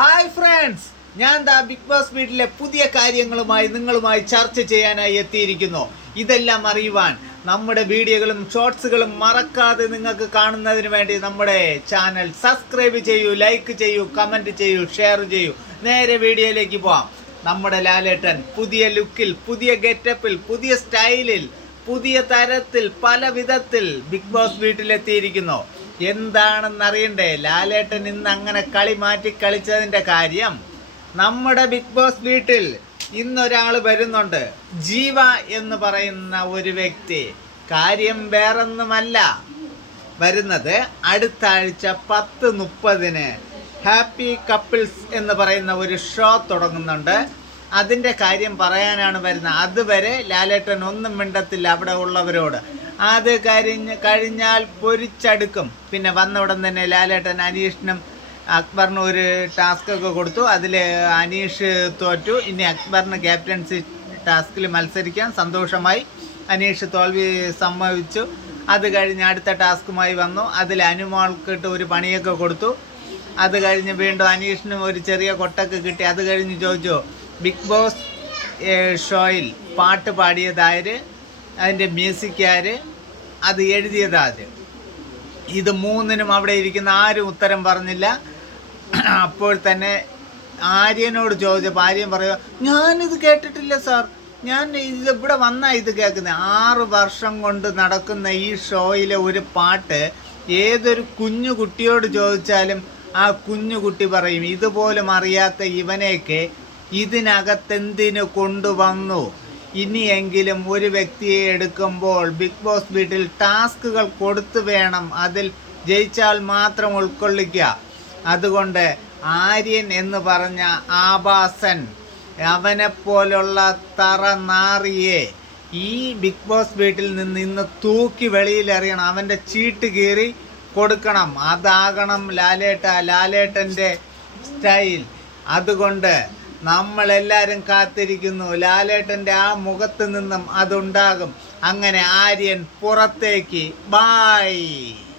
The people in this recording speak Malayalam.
ഹായ് ഫ്രണ്ട്സ് ഞാൻ ദാ ബിഗ് ബോസ് വീട്ടിലെ പുതിയ കാര്യങ്ങളുമായി നിങ്ങളുമായി ചർച്ച ചെയ്യാനായി എത്തിയിരിക്കുന്നു. ഇതെല്ലാം അറിയുവാൻ നമ്മുടെ വീഡിയോകളും ഷോർട്സുകളും മറക്കാതെ നിങ്ങൾക്ക് കാണുന്നതിന് വേണ്ടി നമ്മുടെ ചാനൽ സബ്സ്ക്രൈബ് ചെയ്യൂ ലൈക്ക് ചെയ്യൂ കമന്റ് ചെയ്യൂ ഷെയർ ചെയ്യൂ. നേരെ വീഡിയോയിലേക്ക് പോവാം. നമ്മുടെ ലാലേട്ടൻ പുതിയ ലുക്കിൽ പുതിയ ഗെറ്റപ്പിൽ പുതിയ സ്റ്റൈലിൽ പുതിയ തരത്തിൽ പല വിധത്തിൽ ബിഗ് ബോസ് വീട്ടിലെത്തിയിരിക്കുന്നു. എന്താണെന്ന് അറിയണ്ടേ ലാലേട്ടൻ ഇന്ന് അങ്ങനെ കളി മാറ്റി കളിച്ചതിന്റെ കാര്യം നമ്മുടെ ബിഗ് ബോസ് വീട്ടിൽ ഇന്നൊരാൾ വരുന്നുണ്ട്. ജീവ എന്ന് പറയുന്ന ഒരു വ്യക്തി. കാര്യം വേറൊന്നുമല്ല. വരുന്നത് അടുത്ത ആഴ്ച പത്ത് മുപ്പതിന് ഹാപ്പി കപ്പിൾസ് എന്ന് പറയുന്ന ഒരു ഷോ തുടങ്ങുന്നുണ്ട്. അതിന്റെ കാര്യം പറയാനാണ് വരുന്നത്. അതുവരെ ലാലേട്ടൻ ഒന്നും മിണ്ടത്തില്ല അവിടെ ഉള്ളവരോട്. അത് കരിഞ്ഞ് കഴിഞ്ഞാൽ പൊരിച്ചടുക്കും. പിന്നെ വന്ന ഉടൻ തന്നെ ലാലേട്ടൻ അനീഷിനും അക്ബറിന് ഒരു ടാസ്ക് ഒക്കെ കൊടുത്തു. അതിൽ അനീഷ് തോറ്റു. ഇനി അക്ബറിന് ക്യാപ്റ്റൻസി ടാസ്കിൽ മത്സരിക്കാൻ സന്തോഷമായി. അനീഷ് തോൽവി സമ്മതിച്ചു. അത് കഴിഞ്ഞ് അടുത്ത ടാസ്കുമായി വന്നു. അതിൽ അനുമോൾക്കിട്ട് ഒരു പണിയൊക്കെ കൊടുത്തു. അത് കഴിഞ്ഞ് വീണ്ടും അനീഷിനും ഒരു ചെറിയ കൊട്ടൊക്കെ കിട്ടി. അത് കഴിഞ്ഞ് ചോദിച്ചു ബിഗ് ബോസ് ഷോയിൽ പാട്ട് പാടിയതാര് അതിന്റെ മ്യൂസിക്കാർ അത് എഴുതിയതാത് ഇത് മൂന്നിനും അവിടെ ഇരിക്കുന്ന ആരും ഉത്തരം പറഞ്ഞില്ല. അപ്പോൾ തന്നെ ആര്യനോട് ചോദിച്ചപ്പോൾ ആര്യൻ പറയുക ഞാനിത് കേട്ടിട്ടില്ല സാർ. ഞാൻ ഇത് ഇവിടെ വന്നാ ഇത് കേൾക്കുന്നത് ആറ് വർഷം കൊണ്ട് നടക്കുന്ന ഈ ഷോയിലെ ഒരു പാട്ട് ഏതൊരു കുഞ്ഞു കുട്ടിയോട് ചോദിച്ചാലും ആ കുഞ്ഞു കുട്ടി പറയും ഇതുപോലും അറിയാത്ത ഇവനെയൊക്കെ ഇതിനകത്തെന്തിനു കൊണ്ടുവന്നു? ഇനിയെങ്കിലും ഒരു വ്യക്തിയെ എടുക്കുമ്പോൾ ബിഗ് ബോസ് വീട്ടിൽ ടാസ്കുകൾ കൊടുത്തു വേണം. അതിൽ ജയിച്ചാൽ മാത്രം ഉൾക്കൊള്ളിക്കുക. അതുകൊണ്ട് ആര്യൻ എന്ന് പറഞ്ഞ ആഭാസൻ അവനെപ്പോലുള്ള തറ നാറിയെ ഈ ബിഗ് ബോസ് വീട്ടിൽ നിന്ന് ഇന്ന് തൂക്കി വെളിയിലെറിയണം അവന്റെ ചീട്ട് കീറി കൊടുക്കണം. അതാകണം ലാലേട്ട ലാലേട്ടന്റെ സ്റ്റൈൽ. അതുകൊണ്ട് നമ്മളെല്ലാവരും കാത്തിരിക്കുന്നു. ലാലേട്ടന്റെ ആ മുഖത്ത് നിന്നും അതുണ്ടാകും. അങ്ങനെ ആര്യൻ പുറത്തേക്ക്. ബായ്